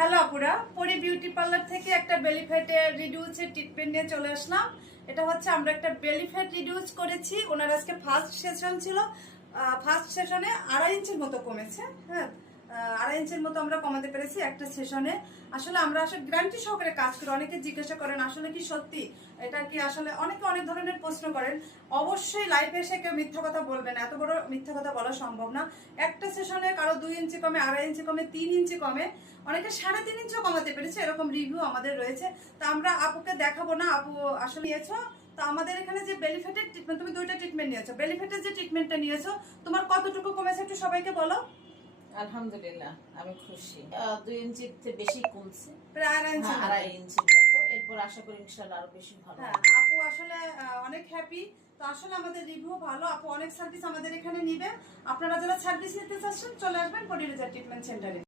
Hello আপুরা, পরি beauty parlour থেকে একটা বেলি ফ্যাটের রিডিউসের ট্রিটমেন্ট নিয়ে চলে আসলাম। এটা হচ্ছে আমরা একটা বেলি ফ্যাট রিডিউস করেছি। ওনার আজকে ফার্স্ট সেশন ছিল। ফার্স্ট সেশনে 2.5 ইঞ্চির মতো কমেছে। হ্যাঁ, 2.5 ইঞ্চির মতো আমরা কমাতে পেরেছি একটা সেশনে। আসলে আমরা আসলে গ্যারান্টি সহকারে কাজ করি। অনেকে জিজ্ঞাসা করেন আসলে কি সত্যি এটা কি, আসলে অনেকে অনেক ধরনের প্রশ্ন করেন। অবশ্যই লাইফে এসে কেউ মিথ্যা কথা বলবে না, এত বড় মিথ্যা কথা বলা সম্ভব না। একটা সেশনে কারো 2 ইঞ্চি কমে, 2.5 ইঞ্চি কমে, 3 ইঞ্চি কমে, অনেকে 3.5 ইঞ্চিও কমাতে পেরেছে। এরকম রিভিউ আমাদের রয়েছে। তা আমরা আপুকে দেখাবো না, আপু আসলে নিয়েছো। তো আমাদের এখানে যে বেলি ফ্যাটের ট্রিটমেন্ট, তুমি 2টা ট্রিটমেন্ট নিয়েছো। বেলি ফ্যাটের যে ট্রিটমেন্টটা নিয়েছো, তোমার কতটুকু কমেছে একটু সবাইকে বলো। আলহামদুলিল্লাহ আমি খুশি। 2 ইঞ্চির থেকে বেশি কমছে, প্রায় 2.5 ইঞ্চি। 2.5 ইঞ্চির মতো। এরপর আশা করি ইনশাআল্লাহ আরো বেশি ভালো হ্যাঁ, হবে। আপু আসলে অনেক হ্যাপি। তো আসলে আমাদের রিভিউ ভালো। আপু অনেক সার্ভিস আমাদের এখানে নিবে। আপনারা যারা সার্ভিস নিতে চাচ্ছেন চলে আসবেন পরিরেজা ট্রিটমেন্ট সেন্টারে।